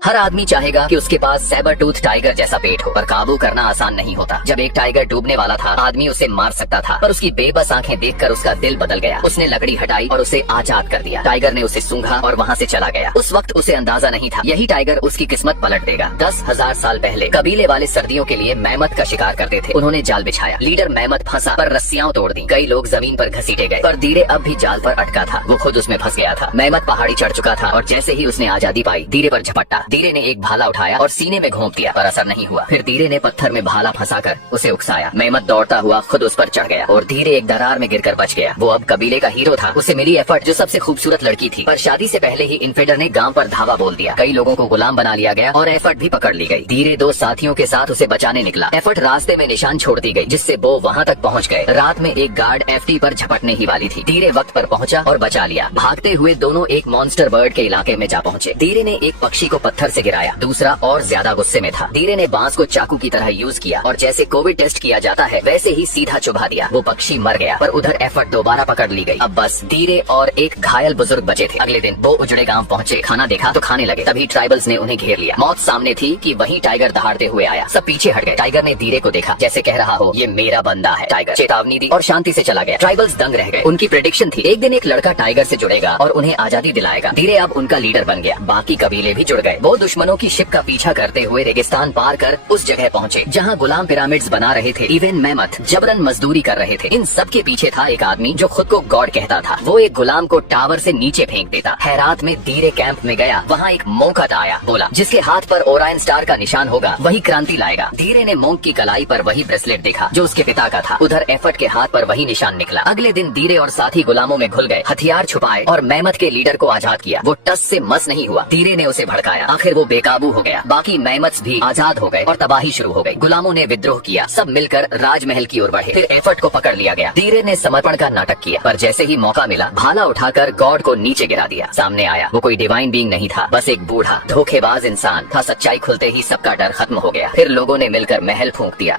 हर आदमी चाहेगा कि उसके पास सैबर टूथ टाइगर जैसा पेट हो, पर काबू करना आसान नहीं होता। जब एक टाइगर डूबने वाला था, आदमी उसे मार सकता था, पर उसकी बेबस आंखें देखकर उसका दिल बदल गया। उसने लकड़ी हटाई और उसे आजाद कर दिया। टाइगर ने उसे सूंघा और वहाँ से चला गया। उस वक्त उसे अंदाजा नहीं था यही टाइगर उसकी किस्मत पलट देगा। 10,000 साल पहले कबीले वाले सर्दियों के लिए मेहमत का शिकार करते थे। उन्होंने जाल बिछाया, लीडर मेहमत फंसा पर रस्सियां तोड़ दी। कई लोग जमीन पर घसीटे गए, पर धीरे अब भी जाल पर अटका था। वो खुद उसमें फंस गया था। मेहमत पहाड़ी चढ़ चुका था और जैसे ही उसने आजादी पाई, धीरे पर झपट्टा। धीरे ने एक भाला उठाया और सीने में घोंप दिया, पर असर नहीं हुआ। फिर धीरे ने पत्थर में भाला फंसाकर उसे उकसाया। मेहमत दौड़ता हुआ खुद उस पर चढ़ गया और धीरे एक दरार में गिरकर बच गया। वो अब कबीले का हीरो था। उसे मिली एफर्ट जो सबसे खूबसूरत लड़की थी, पर शादी से पहले ही इन्फेडर ने गांव पर धावा बोल दिया। कई लोगों को गुलाम बना लिया गया और एफर्ट भी पकड़ ली गई। धीरे दो साथियों के साथ उसे बचाने निकला। एफर्ट रास्ते में निशान छोड़ दी गई, जिससे वो वहाँ तक पहुँच गए। रात में एक गार्ड एफटी पर झपटने ही वाली थी। धीरे वक्त पर पहुँचा और बचा लिया। भागते हुए दोनों एक मॉन्स्टर बर्ड के इलाके में जा पहुँचे। धीरे ने एक पक्षी को पत्थर से गिराया, दूसरा और ज्यादा गुस्से में था। धीरे ने बांस को चाकू की तरह यूज किया और जैसे कोविड टेस्ट किया जाता है वैसे ही सीधा चुभा दिया। वो पक्षी मर गया, पर उधर एफर्ट दोबारा पकड़ ली गई। अब बस धीरे और एक घायल बुजुर्ग बचे थे। अगले दिन वो उजड़े गांव पहुंचे। खाना देखा तो खाने लगे। तभी ट्राइबल्स ने उन्हें घेर लिया। मौत सामने थी कि वहीं टाइगर दहाड़ते हुए आया। सब पीछे हट गए। टाइगर ने धीरे को देखा, जैसे कह रहा हो ये मेरा बंदा है। टाइगर चेतावनी दी और शांति से चला गया। ट्राइबल्स दंग रह गए। उनकी प्रेडिक्शन थी एक दिन एक लड़का टाइगर से जुड़ेगा और उन्हें आजादी दिलाएगा। धीरे अब उनका लीडर बन गया। बाकी कबीले भी जुड़ गए। वो दुश्मनों की शिप का पीछा करते हुए रेगिस्तान पार कर उस जगह पहुंचे जहां गुलाम पिरामिड्स बना रहे थे। इवन मेहमत जबरन मजदूरी कर रहे थे। इन सब के पीछे था एक आदमी जो खुद को गॉड कहता था। वो एक गुलाम को टावर से नीचे फेंक देता। हैरात में धीरे कैंप में गया। वहाँ एक मोंकत आया। बोला जिसके हाथ पर ओरायन स्टार का निशान होगा वही क्रांति लाएगा। धीरे ने मोंक की कलाई पर वही ब्रेसलेट देखा जो उसके पिता का था। उधर एफर्ट के हाथ पर वही निशान निकला। अगले दिन धीरे और साथी गुलामों में घुल गए, हथियार छुपाए और मेहमत के लीडर को आजाद किया। वो टस से मस नहीं हुआ। धीरे ने उसे भड़काया। आखिर वो बेकाबू हो गया। बाकी मेहमत भी आजाद हो गए और तबाही शुरू हो गई। गुलामों ने विद्रोह किया। सब मिलकर राजमहल की ओर बढ़े। फिर एफर्ट को पकड़ लिया गया। धीरे ने समर्पण का नाटक किया, पर जैसे ही मौका मिला भाला उठाकर गॉड को नीचे गिरा दिया। सामने आया वो कोई डिवाइन बीइंग नहीं था, बस एक बूढ़ा धोखेबाज इंसान था। सच्चाई खुलते ही सबका डर खत्म हो गया। फिर लोगों ने मिलकर महल फूंक दिया।